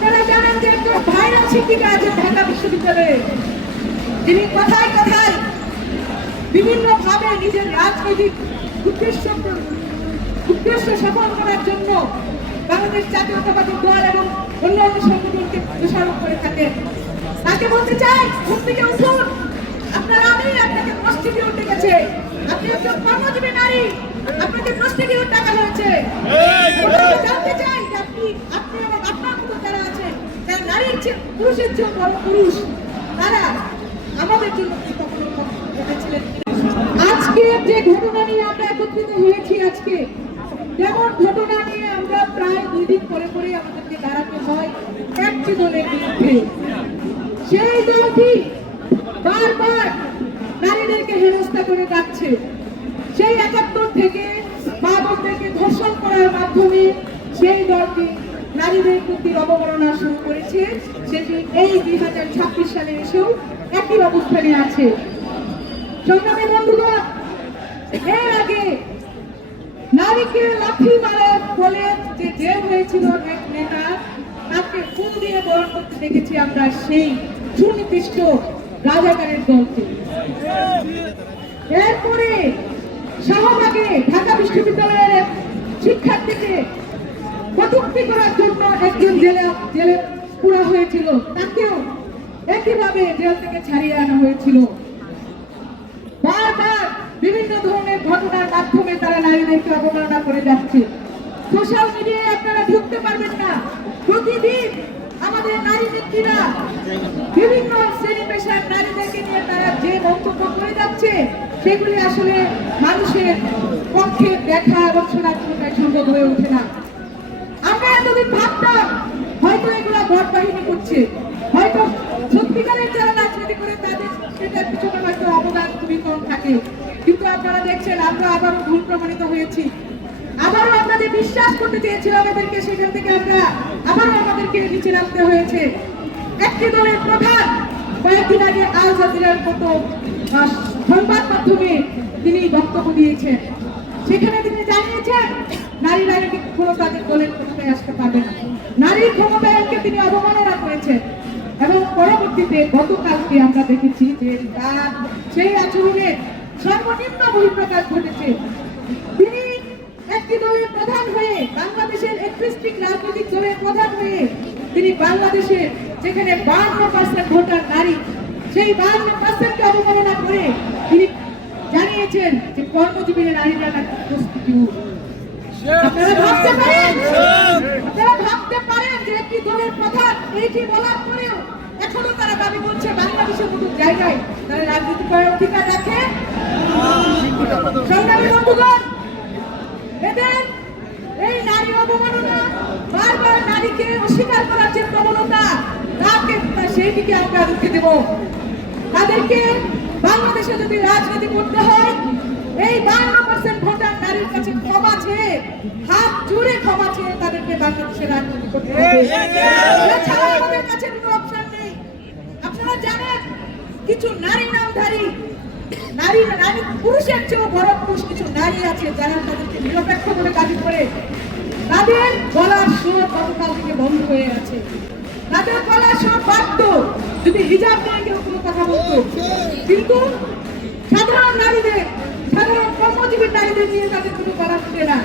আপনারা জানেন যে একজন ভাইরাল শিক্ষিকা আছে ঢাকা বিশ্ববিদ্যালয়ে। যিনি কথায় কথায় বিভিন্ন ভাবে নিজের রাজনৈতিক উদ্দেশ্য উদ্দেশ্য সফল করার জন্য বাংলাদেশ জাতীয়তাবাদী দল এবং অন্যান্য সংগঠনকে দোষারোপ করে থাকেন। তাকে বলতে চাই ঘুম থেকে উঠুন। আপনার আমি আপনাকে প্রস্টিটিউট ডেকেছে আপনি একজন কর্মজীবী নারী। আপনাকে প্রস্টিটিউট ডাকা হয়েছে আমি জানতে চাই যে আপনি আপনি এবং আপনার মতো যারা আছে চেয়ে পুরুষের চেয়ে বড় পুরুষ। তারা আমাদের জন্য কি কখনো আজকে যে ঘটনা নিয়ে আমরা একত্রিত হয়েছি আজকে, যেমন ঘটনা নিয়ে আমরা প্রায় দুই দিন পরে পরে আমাদেরকে দাঁড়াতে হয় একটি দলের বিরুদ্ধে। সেই দলটি বারবার নারীদেরকে হেনস্থা করে যাচ্ছে সেই একাত্তর থেকে মা বোনদেরকে ধর্ষণ করার মাধ্যমে সেই দলটি নারীদের প্রতি অবমাননা শুরু করেছে, সেটি এই দুই হাজার ছাব্বিশ সালে এসেও একই অবস্থানে আছে। সংগ্রামী বন্ধুরা, এর আগে নারীকে লাঠি মারার ফলে যে জেল হয়েছিল এক নেতা, তাকে ফুল দিয়ে বরণ করতে দেখেছি আমরা সেই সুনির্দিষ্ট রাজাকারের দলকে। এরপরে শাহবাগে ঢাকা বিশ্ববিদ্যালয়ের এক শিক্ষার্থীকে কটুক্তি করার জন্য একজন জেলে জেলে পুরা হয়েছিল। তাকেও একইভাবে জেল থেকে ছাড়িয়ে আনা হয়েছিল। বারবার বিভিন্ন ধরনের ঘটনার মাধ্যমে তারা নারীদেরকে অবমাননা করে যাচ্ছে। সোশ্যাল মিডিয়ায় আপনারা ঢুকতে পারবেন না। প্রতিদিন আমাদের নারী নেত্রীরা বিভিন্ন শ্রেণি পেশার নারীদেরকে নিয়ে তারা যে মন্তব্য করে যাচ্ছে, সেগুলি আসলে মানুষের পক্ষে দেখা এবং শোনার কোনোটাই সম্ভব হয়ে ওঠে না। আমরা ভাবতাম হয়তো এগুলা ভোট বাহিনী করছে। হয়তো সত্যিকারের যারা রাজনীতি করে তাদের সেটার পিছনে হয়তো অবদান খুবই কম থাকে। কিন্তু আপনারা দেখছেন, আমরা আবারও ভুল প্রমাণিত হয়েছি। আবারও আপনাদের বিশ্বাস করতে চেয়েছিলাম এদেরকে, সেখান থেকে আমরা আবারও আমাদেরকে নিচে নামতে হয়েছে। একটি দলের প্রধান কয়েকদিন আগে আল জাজিরার মতো সংবাদ মাধ্যমে তিনি বক্তব্য দিয়েছেন। সেখানে তিনি জানিয়েছেন নারীরা কোনো তাদের দলের ক্ষমতায় আসতে পারবে না। নারীর ক্ষমতায়নকে তিনি অবমাননা করেছেন। এবং পরবর্তীতে গতকালকে আমরা দেখেছি যে তার সেই আচরণে সর্বনিম্ন বহিঃপ্রকাশ ঘটেছে। তিনি একটি দলের প্রধান হয়ে বাংলাদেশের একত্রিশটি রাজনৈতিক দলের প্রধান হয়ে তিনি বাংলাদেশের যেখানে বান্ন পার্সেন্ট ভোটার নারী, সেই বান্ন পার্সেন্টকে অবমাননা করে তিনি জানিয়েছেন যে কর্মজীবী নারীরা প্রস্টিটিউট আপনারা যে একটি দলের এইটি তারা দাবি বাংলাদেশের জায়গায় তারা অধিকার এই নারী নারীকে অস্বীকার করার যে প্রবণতা, তাকে সেই দিকে আমরা রুখে দেব। তাদেরকে বাংলাদেশে যদি রাজনীতি করতে হয় এই বান্ন পার্সেন্ট ভোটার নারীর কাছে ক্ষমা চেয়ে হাত জুড়ে ক্ষমা চেয়ে তাদেরকে বাংলাদেশে রাজনীতি করতে হবে। এছাড়া আমাদের কাছে কোনো অপশন নেই। আপনারা জানেন কিছু নারী নামধারী নারী নারী পুরুষের চেয়েও বড় পুরুষ কিছু নারী আছে যারা তাদেরকে নিরপেক্ষ বলে দাবি করে। তাদের গলার সুর গতকাল থেকে বন্ধ হয়ে আছে। তাদের গলার সুর বাড়ত যদি হিজাব নিয়ে কেউ কোনো কথা বলতো কিন্তু সাধারণ নারীদের সাধারণ কর্মজীবী নারীদের নিয়ে তাদের কোনো করা ফুটে না।